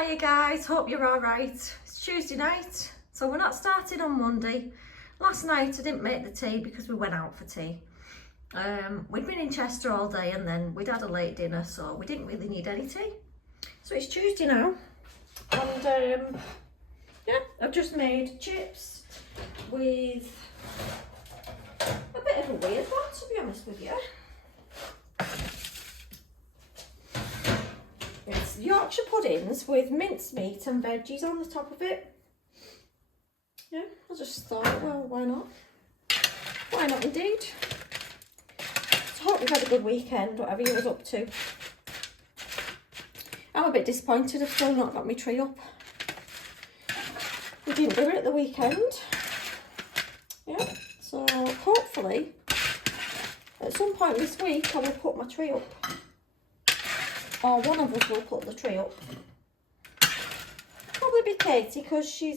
Hiya guys, hope you're alright. It's Tuesday night, so we're not starting on Monday. Last night I didn't make the tea because we went out for tea. We'd been in Chester all day and then we'd had a late dinner, so we didn't really need any tea. So it's Tuesday now, and yeah, I've just made chips with a bit of a weird one, to be honest with you. It's Yorkshire puddings with mincemeat and veggies on the top of it. Yeah, I just thought, well, why not? Why not indeed? So I hope you've had a good weekend, whatever you was up to. I'm a bit disappointed I've still not got my tree up. We didn't do it at the weekend. Yeah, so hopefully at some point this week I will put my tree up. Or one of us will put the tree up. Probably be Katie, because she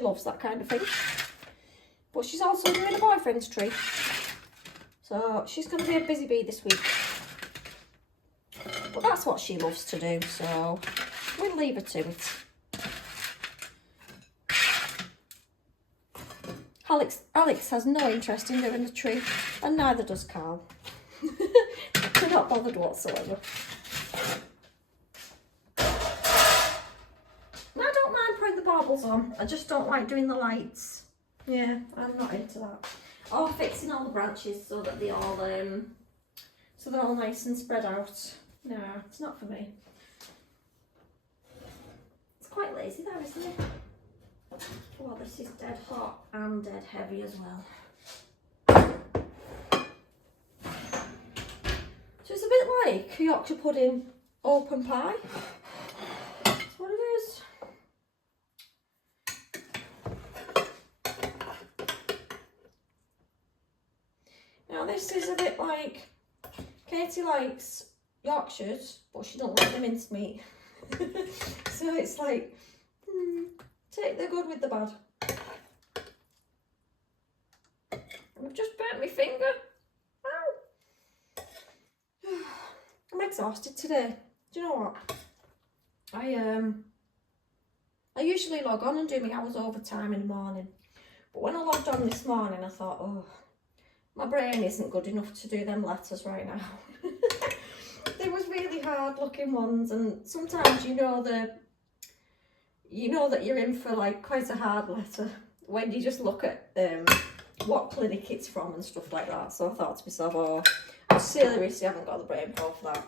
loves that kind of thing. But she's also doing a boyfriend's tree. So she's going to be a busy bee this week. But that's what she loves to do, so we'll leave her to it. Alex has no interest in doing the tree, and neither does Carl. They're not bothered whatsoever. I don't mind putting the baubles on, I just don't like doing the lights. Yeah, I'm not into that. Or fixing all the branches so that they're all nice and spread out. No, it's not for me. It's quite lazy though, isn't it? Oh, this is dead hot and dead heavy as well. So it's a bit like Yorkshire pudding open pie. That's what it is. Now this is a bit like, Katie likes Yorkshires, but she don't like the mincemeat. So it's like, take the good with the bad. I've just burnt my finger. Ow. I'm exhausted today. Do you know what? I usually log on and do my hours overtime in the morning. But when I logged on this morning, I thought, oh, my brain isn't good enough to do them letters right now. They was really hard looking ones, and sometimes you know that you're in for like quite a hard letter when you just look at what clinic it's from and stuff like that. So I thought to myself, oh, I seriously haven't got the brain power for that.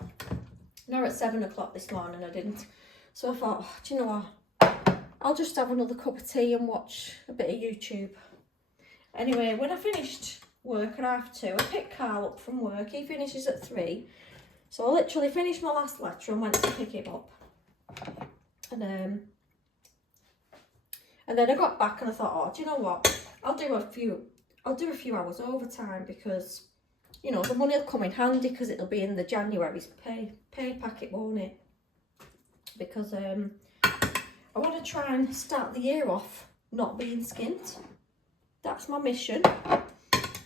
Nor at 7 o'clock this morning I didn't. So I thought, oh, do you know what? I'll just have another cup of tea and watch a bit of YouTube. Anyway, when I finished work at 2:30, I picked Carl up from work. He finishes at 3. So I literally finished my last letter and went to pick him up. And then I got back and I thought, oh, do you know what? I'll do a few hours overtime because, you know, the money will come in handy because it'll be in the January's pay packet, won't it? Because I want to try and start the year off not being skint. That's my mission.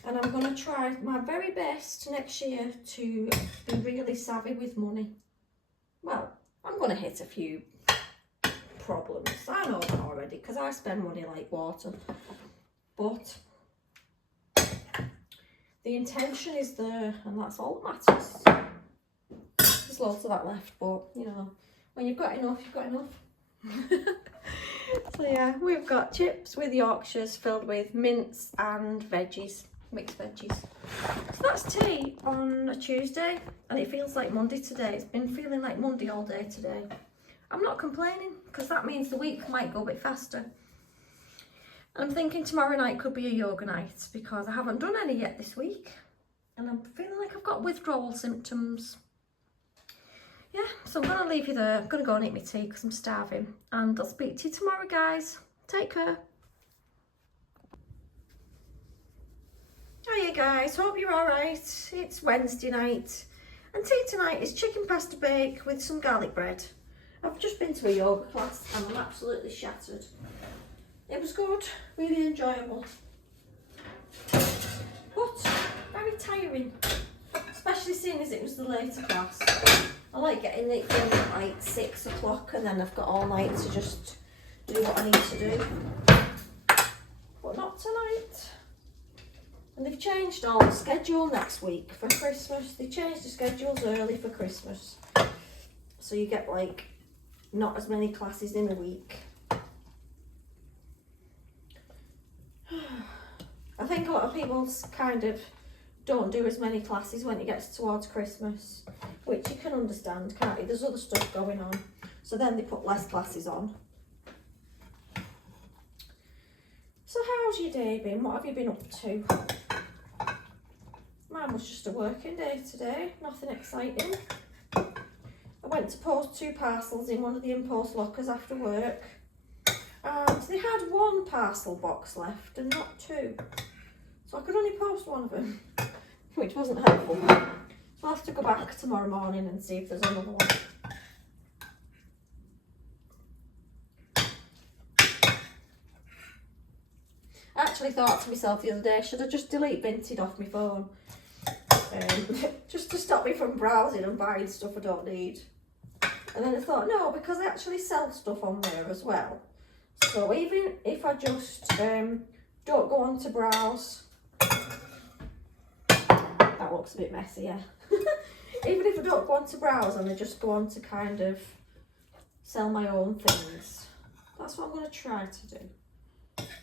And I'm going to try my very best next year to be really savvy with money. Well, I'm going to hit a few problems. I know that already because I spend money like water. But the intention is there, and that's all that matters. There's loads of that left, but you know, when you've got enough, you've got enough. So yeah, we've got chips with Yorkshires filled with mince and veggies, mixed veggies. So that's tea on a Tuesday, and it feels like Monday today. It's been feeling like Monday all day today. I'm not complaining because that means the week might go a bit faster. I'm thinking tomorrow night could be a yoga night because I haven't done any yet this week, and I'm feeling like I've got withdrawal symptoms. Yeah, so I'm going to leave you there. I'm going to go and eat my tea because I'm starving, and I'll speak to you tomorrow, guys. Take care. Hiya guys, hope you're alright. It's Wednesday night, and tea tonight is chicken pasta bake with some garlic bread. I've just been to a yoga class and I'm absolutely shattered. It was good, really enjoyable, but very tiring, especially seeing as it was the later class. I like getting it done at like 6 o'clock, and then I've got all night to just do what I need to do. But not tonight. And they've changed all the schedule next week for Christmas. They changed the schedules early for Christmas. So you get like not as many classes in a week. I think a lot of people kind of don't do as many classes when it gets towards Christmas, which you can understand, can't you? There's other stuff going on. So then they put less classes on. So how's your day been? What have you been up to? Mine was just a working day today, nothing exciting. I went to post 2 parcels in one of the impulse lockers after work, and they had 1 parcel box left and not 2. So I could only post one of them, which wasn't helpful. So I'll have to go back tomorrow morning and see if there's another one. I actually thought to myself the other day, should I just delete Vinted off my phone? Just to stop me from browsing and buying stuff I don't need. And then I thought, no, because I actually sell stuff on there as well. So even if I just don't go on to browse, that looks a bit messy, yeah. Even if I don't go on to browse and I just go on to kind of sell my own things, that's what I'm going to try to do.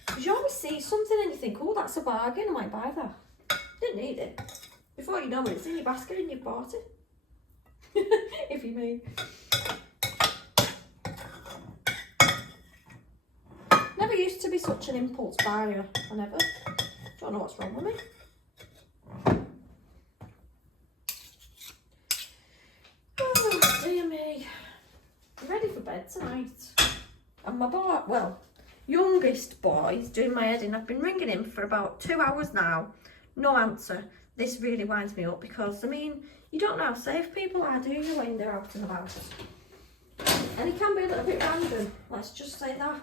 Because you always see something and you think, oh, that's a bargain, I might buy that. Didn't need it. Before you know it, it's in your basket and you've bought it. If you mean. Never used to be such an impulse buyer. I never. Don't know what's wrong with me. Oh, dear me. I'm ready for bed tonight. And my boy, well, youngest boy is doing my head in. I've been ringing him for about 2 hours now. No answer. This really winds me up because, I mean, you don't know how safe people are, do you, when they're out and about? And he can be a little bit random, let's just say that.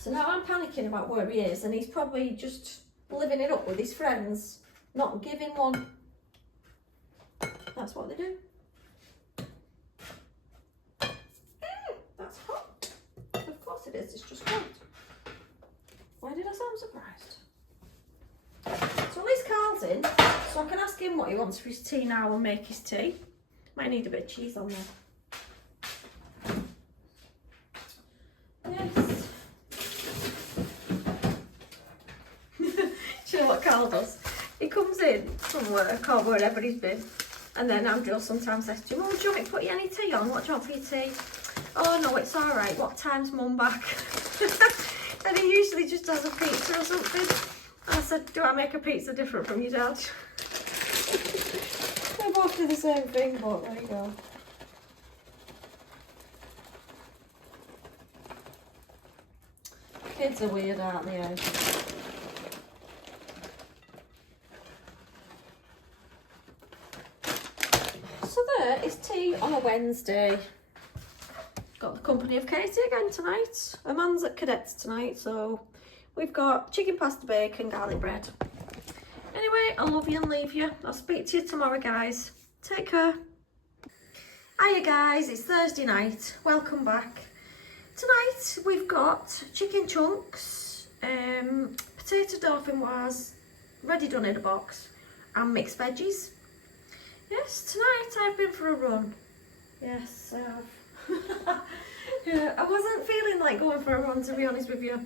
So now I'm panicking about where he is, and he's probably just living it up with his friends, not giving one. That's what they do. That's hot. Of course it is, it's just hot. Why did I sound surprised? So at least Carl's in, so I can ask him what he wants for his tea now and make his tea. Might need a bit of cheese on there. Yes. Do you know what Carl does? He comes in from work or wherever he's been, and then Andrew will sometimes says to him, oh, do you want me to put you any tea on? What do you want for your tea? Oh no, it's alright, what time's mum back? And he usually just has a pizza or something. I said, do I make a pizza different from your dad? They both do the same thing, but there you go. Kids are weird, aren't they? So there is tea on a Wednesday. Got the company of Katie again tonight. Her man's at Cadets tonight, so we've got chicken pasta, bacon, garlic bread. Anyway, I love you and leave you. I'll speak to you tomorrow, guys. Take care. Hiya guys, it's Thursday night. Welcome back. Tonight we've got chicken chunks, potato dauphinoise, ready done in a box, and mixed veggies. Yes, tonight I've been for a run. Yes, I have. Yeah, I wasn't feeling like going for a run, to be honest with you.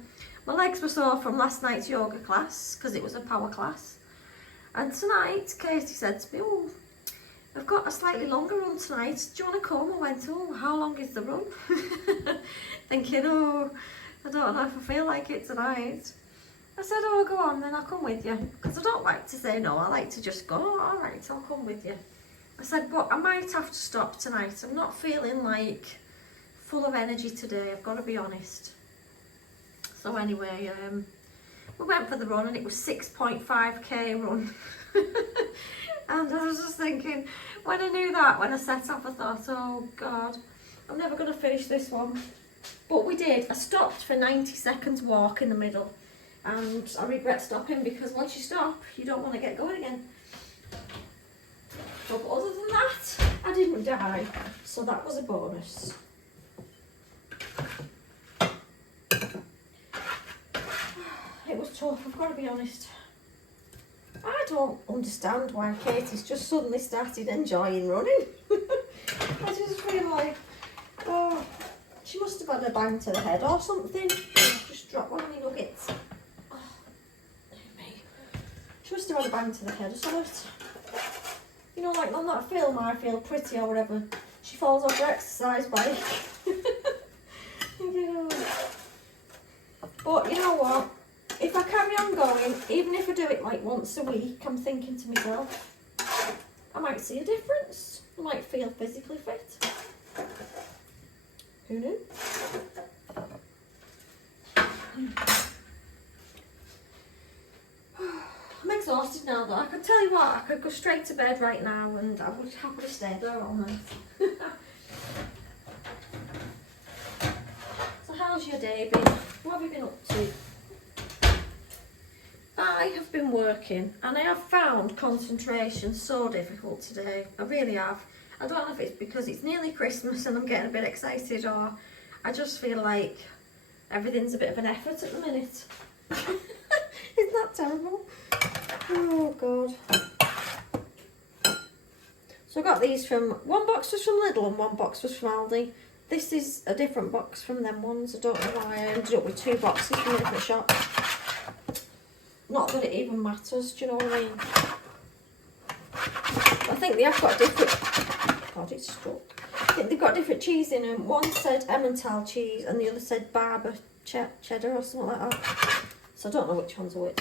My legs were sore from last night's yoga class because it was a power class. And tonight, Katie said to me, oh, I've got a slightly longer run tonight. Do you want to come? I went, oh, how long is the run? Thinking, oh, I don't know if I feel like it tonight. I said, oh, go on then, I'll come with you. Because I don't like to say no, I like to just go, oh, all right, I'll come with you. I said, but I might have to stop tonight. I'm not feeling like full of energy today, I've got to be honest. So anyway, we went for the run and it was 6.5k run. And I was just thinking, when I knew that, when I set off, I thought, oh God, I'm never going to finish this one. But we did. I stopped for 90 seconds walk in the middle. And I regret stopping because once you stop, you don't want to get going again. But other than that, I didn't die, so that was a bonus. It was tough, I've got to be honest. I don't understand why Katie's just suddenly started enjoying running. I just feel like, oh, she must have had a bang to the head or something. Just dropped one of my nuggets. Oh, me. She must have had a bang to the head or something. You know, like on that film, I Feel Pretty or whatever, she falls off her exercise bike. But you know what? If I carry on going, even if I do it like once a week, I'm thinking to myself, I might see a difference. I might feel physically fit. Who knew? I'm exhausted now though. I could tell you what, I could go straight to bed right now and I would happily stay there all night. So how's your day been? What have you been up to? I have been working and I have found concentration so difficult today. I really have. I don't know if it's because it's nearly Christmas and I'm getting a bit excited, or I just feel like everything's a bit of an effort at the minute. Isn't that terrible? Oh God. So I got these from, one box was from Lidl and one box was from Aldi. This is a different box from them ones. I don't know why I ended up with 2 boxes from a different shop. Not that it even matters, do you know what I mean? I think they have got different, God, it's stuck. I think they've got different cheese in them. One said Emmental cheese and the other said Barber cheddar or something like that. So I don't know which one's which.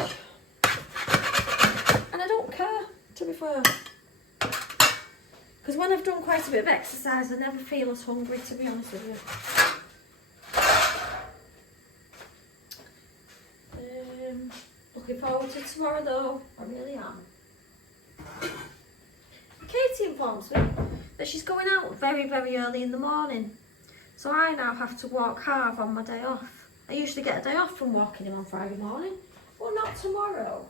And I don't care, to be fair. Because when I've done quite a bit of exercise, I never feel as hungry, to be honest with you. Looking forward to tomorrow though, I really am. Katie informs me that she's going out very, very early in the morning. So I now have to walk Harv on my day off. I usually get a day off from walking him on Friday morning. Well, not tomorrow.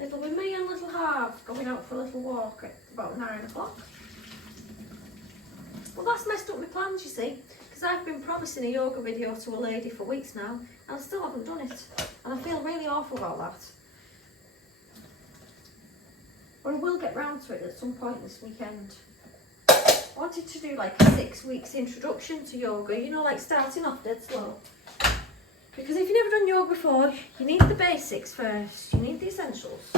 It'll be me and little Harv going out for a little walk at about 9 o'clock. Well, that's messed up my plans, you see. Because I've been promising a yoga video to a lady for weeks now, and I still haven't done it. And I feel really awful about that. But I will get round to it at some point this weekend. I wanted to do like a 6 weeks introduction to yoga, you know, like starting off dead slow. Because if you've never done yoga before, you need the basics first. You need the essentials.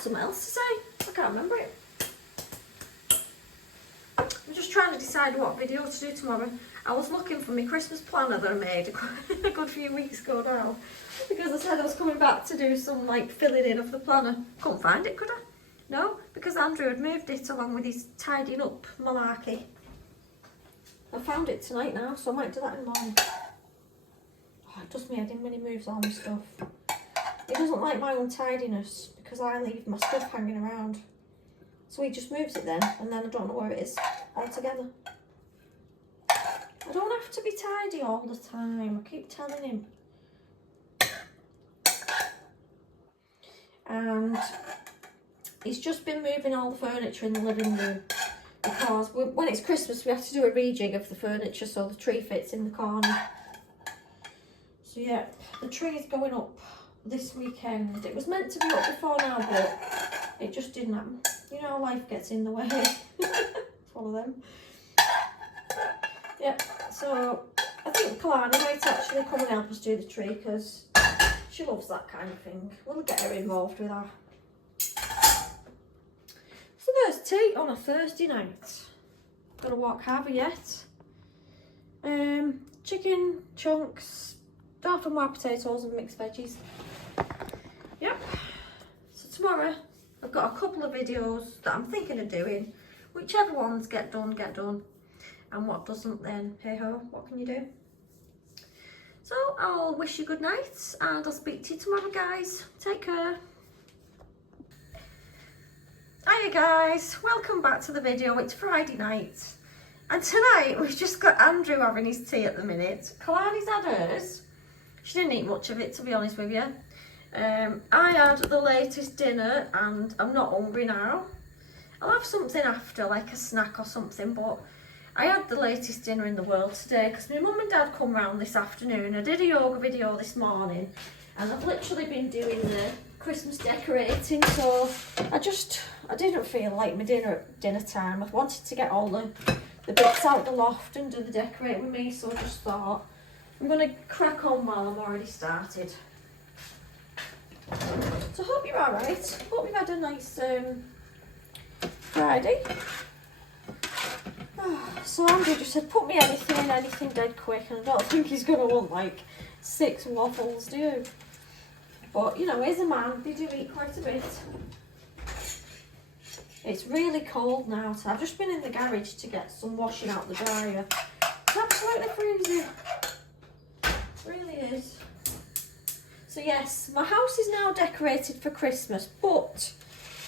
Something else to say, I can't remember it. I'm just trying to decide what video to do tomorrow. I was looking for my Christmas planner that I made a good few weeks ago now, because I said I was coming back to do some like filling in of the planner. Couldn't find it, could I? No, because Andrew had moved it along with his tidying up malarkey. I found it tonight now, so I might do that in the morning. Oh, it does me head in when he moves all my stuff. He doesn't like my untidiness because I leave my stuff hanging around. So he just moves it then, and then I don't know where it is altogether. I don't have to be tidy all the time, I keep telling him. And he's just been moving all the furniture in the living room because when it's Christmas we have to do a rejig of the furniture so the tree fits in the corner. So yeah, the tree is going up this weekend. It was meant to be up before now, but it just didn't happen. You know, life gets in the way. It's one of them. Yeah, so I think Kalani might actually come and help us do the tree because she loves that kind of thing. We'll get her involved with that. So there's tea on a Thursday night. Gotta walk Harvey yet. Chicken chunks, half and white potatoes and mixed veggies. Yep. So tomorrow I've got a couple of videos that I'm thinking of doing. Whichever ones get done, get done. And what doesn't, then hey ho, what can you do? So I'll wish you good night and I'll speak to you tomorrow, guys. Take care. Hiya guys, welcome back to the video. It's Friday night and tonight we've just got Andrew having his tea at the minute. Kalani's had hers. She didn't eat much of it, to be honest with you. I had the latest dinner and I'm not hungry now. I'll have something after, like a snack or something, but I had the latest dinner in the world today because my mum and dad come round this afternoon. I did a yoga video this morning and I've literally been doing the Christmas decorating, so I didn't feel like my dinner at dinner time. I wanted to get all the bits out the loft and do the decorate with me, so I just thought I'm going to crack on while I'm already started. So I hope you're alright. Hope you've had a nice Friday. So Andrew just said, put me anything dead quick, and I don't think he's going to want like 6 waffles, do you? But you know, he's a man, they do eat quite a bit. It's really cold now, so I've just been in the garage to get some washing out the dryer. It's absolutely freezing. It really is. So yes, my house is now decorated for Christmas, but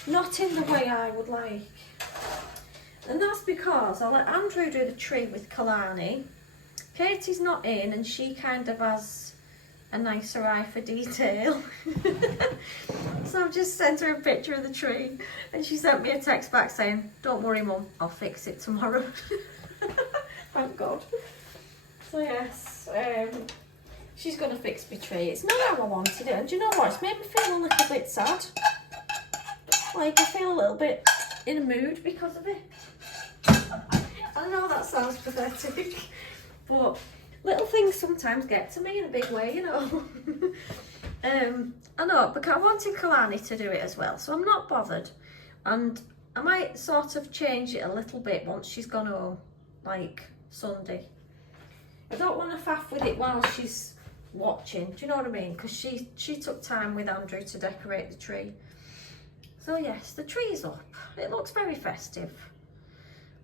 not in the way I would like. And that's because I let Andrew do the tree with Kalani. Katie's not in and she kind of has a nicer eye for detail. So I've just sent her a picture of the tree and she sent me a text back saying, don't worry mum, I'll fix it tomorrow. Thank God. So yes, she's going to fix my tree. It's not how I wanted it, and do you know what, it's made me feel a little bit sad. Like I feel a little bit in a mood because of it. I know that sounds pathetic, but little things sometimes get to me in a big way, you know. I know, because I wanted Kalani to do it as well, so I'm not bothered. And I might sort of change it a little bit once she's gone home, like Sunday. I don't want to faff with it while she's watching, do you know what I mean? Because she took time with Andrew to decorate the tree. So yes, the tree's up. It looks very festive.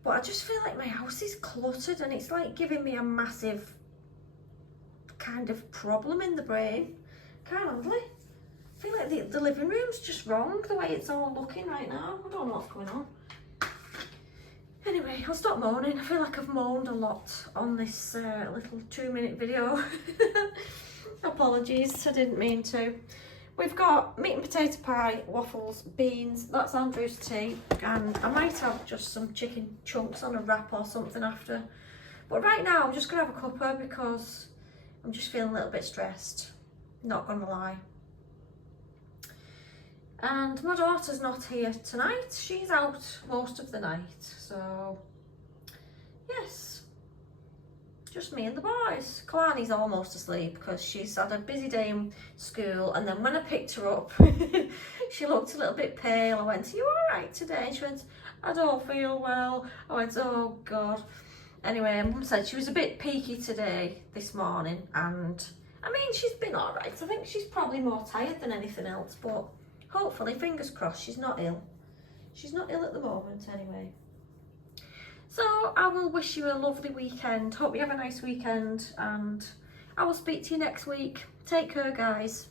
But I just feel like my house is cluttered and it's like giving me a massive kind of problem in the brain. Can't handle it. I feel like the living room's just wrong the way it's all looking right now. I don't know what's going on. Anyway, I'll stop moaning. I feel like I've moaned a lot on this little 2-minute video. Apologies, I didn't mean to. We've got meat and potato pie, waffles, beans, that's Andrew's tea, and I might have just some chicken chunks on a wrap or something after. But right now I'm just going to have a cuppa because I'm just feeling a little bit stressed, not going to lie. And my daughter's not here tonight, she's out most of the night, so yes. Just me and the boys. Kalani's almost asleep because she's had a busy day in school, and then when I picked her up she looked a little bit pale. I went, are you alright today? And she went, I don't feel well. I went, oh God. Anyway, Mum said she was a bit peaky today, this morning, and I mean she's been alright. I think she's probably more tired than anything else, but hopefully, fingers crossed, she's not ill. She's not ill at the moment anyway. So I will wish you a lovely weekend. Hope you have a nice weekend, and I will speak to you next week. Take care, guys.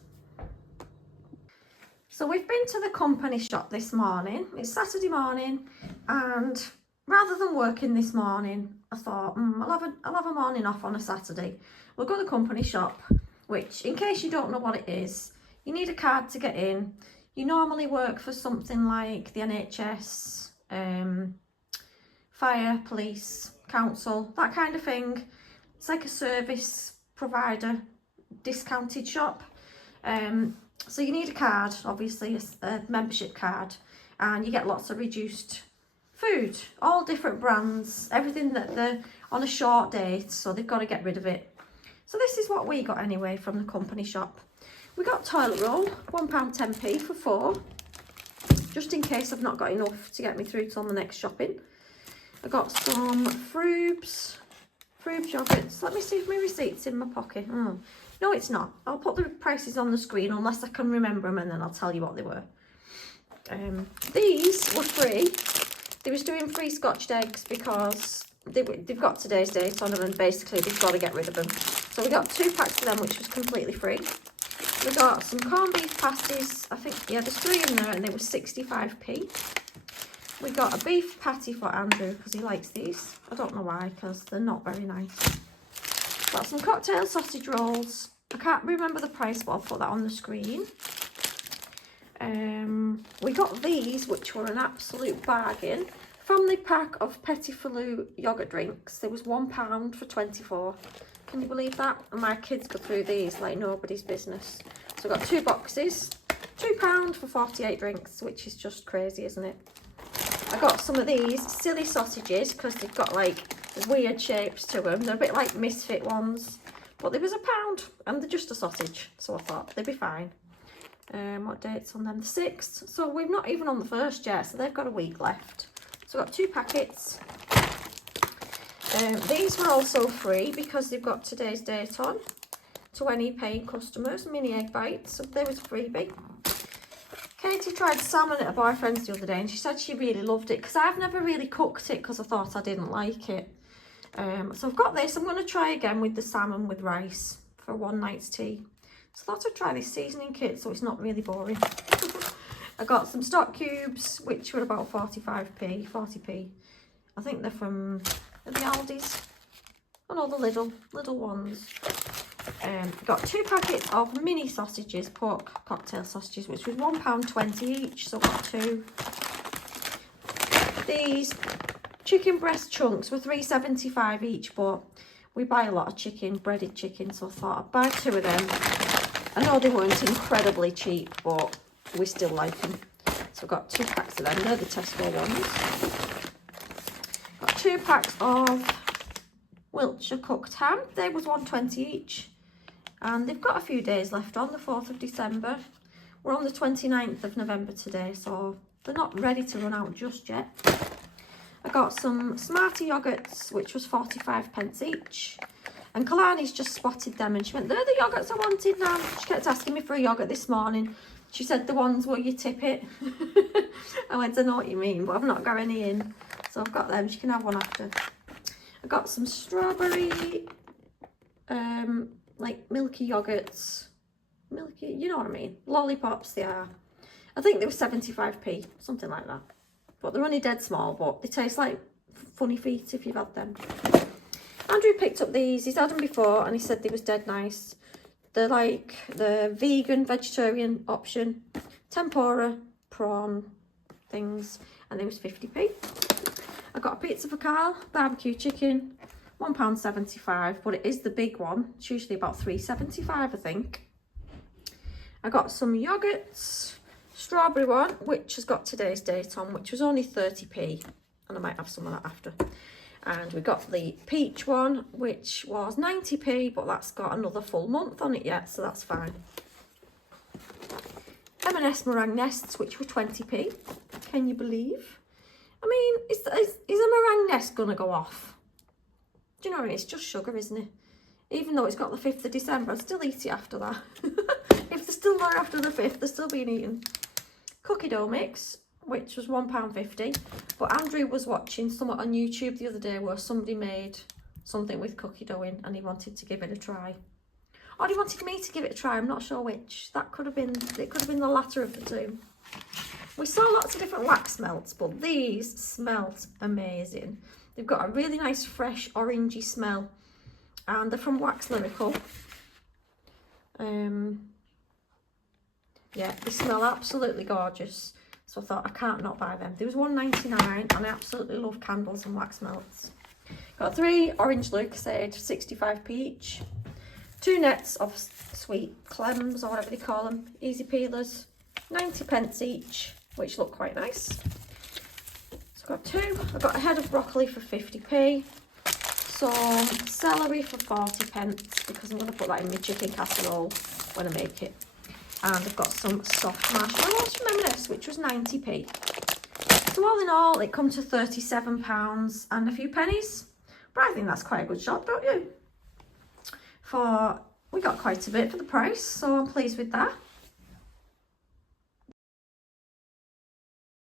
So we've been to the company shop this morning. It's Saturday morning, and rather than working this morning, I thought, I'll have a morning off on a Saturday. We'll go to the company shop, which, in case you don't know what it is, you need a card to get in. You normally work for something like the NHS, fire, police, council, that kind of thing. It's like a service provider, discounted shop. So you need a card, obviously, a membership card, and you get lots of reduced food, all different brands, everything that they're on a short date, so they've got to get rid of it. So this is what we got anyway from the company shop. We got toilet roll, £1.10p for 4, just in case I've not got enough to get me through till the next shopping. I got some Froobs yogurts. Let me see if my receipt's in my pocket. No, it's not. I'll put the prices on the screen unless I can remember them, and then I'll tell you what they were. These were free. They was doing free scotched eggs because they've got today's date on them, and basically they've got to get rid of them. So we got 2 packs of them, which was completely free. We got some corned beef pasties. I think, yeah, there's 3 in there, and they were 65p. We got a beef patty for Andrew because he likes these. I don't know why, because they're not very nice. Got some cocktail sausage rolls. I can't remember the price, but I'll put that on the screen. We got these, which were an absolute bargain. Family pack of Petit Filou yogurt drinks. There was £1 for 24. Can you believe that? And my kids go through these like nobody's business. So I got 2 boxes, £2 for 48 drinks, which is just crazy, isn't it? I got some of these silly sausages because they've got like weird shapes to them. They're a bit like misfit ones, but they was £1 and they're just a sausage, so I thought they'd be fine. What date's on them? The 6th. So we're not even on the 1st yet, so they've got a week left. So I've got 2 packets. These were also free because they've got today's date on to any paying customers. Mini egg bites, so there was a freebie. Katie tried salmon at her boyfriend's the other day and she said she really loved it because I've never really cooked it because I thought I didn't like it. So I've got this. I'm going to try again with the salmon with rice for one night's tea. So I thought I'd try this seasoning kit so it's not really boring. I got some stock cubes which were about 45p, 40p. I think they're from the Aldi's. Oh no, the little ones. Got 2 packets of mini sausages, pork cocktail sausages, which was £1.20 each, so I got 2. These chicken breast chunks were £3.75 each, but we buy a lot of chicken, breaded chicken, so I thought I'd buy 2 of them. I know they weren't incredibly cheap, but we still like them. So I've got 2 packs of them. They're the Tesco ones. Got 2 packs of Wiltshire cooked ham. They was £1.20 each. And they've got a few days left on, the 4th of December. We're on the 29th of November today, so they're not ready to run out just yet. I got some Smarty yogurts, which was 45p each. And Kalani's just spotted them and she went, they're the yogurts I wanted now. She kept asking me for a yogurt this morning. She said the ones where you tip it. I went, I know what you mean, but I've not got any in. So I've got them. She can have one after. I got some strawberry, like milky yogurts. Milky, you know what I mean. Lollipops they are. I think they were 75p, something like that. But they're only dead small, but they taste like funny feet if you've had them. Andrew picked up these. He's had them before and he said they was dead nice. They're like the vegan, vegetarian option. Tempura, prawn things. And they was 50p. I got a pizza for Carl, barbecue chicken, £1.75, but it is the big one. It's usually about £3.75, I think. I got some yogurts, strawberry one, which has got today's date on, which was only 30p, and I might have some of that after. And we got the peach one, which was 90p, but that's got another full month on it yet, so that's fine. M&S meringue nests, which were 20p. Can you believe? I mean, is a meringue nest going to go off? Do you know what I mean? It's just sugar, isn't it? Even though it's got the 5th of December, I'd still eat it after that. If they're still there after the 5th, they're still being eaten. Cookie dough mix, which was £1.50. But Andrew was watching something on YouTube the other day where somebody made something with cookie dough in and he wanted to give it a try. Or he wanted me to give it a try, I'm not sure which. It could have been the latter of the two. We saw lots of different wax melts, but these smelt amazing. They've got a really nice fresh orangey smell. And they're from Wax Lyrical. Yeah, they smell absolutely gorgeous. So I thought I can't not buy them. There was £1.99 and I absolutely love candles and wax melts. Got 3 orange Lucozade, 65p each. 2 nets of sweet clems or whatever they call them, easy peelers, 90p each, which look quite nice. So I've got 2. I've got a head of broccoli for 50p. Some celery for 40p because I'm going to put that in my chicken casserole when I make it. And I've got some soft marshmallows from M&S, which was 90p. So all in all, it comes to £37 and a few pennies. But I think that's quite a good shop, don't you? We got quite a bit for the price, so I'm pleased with that.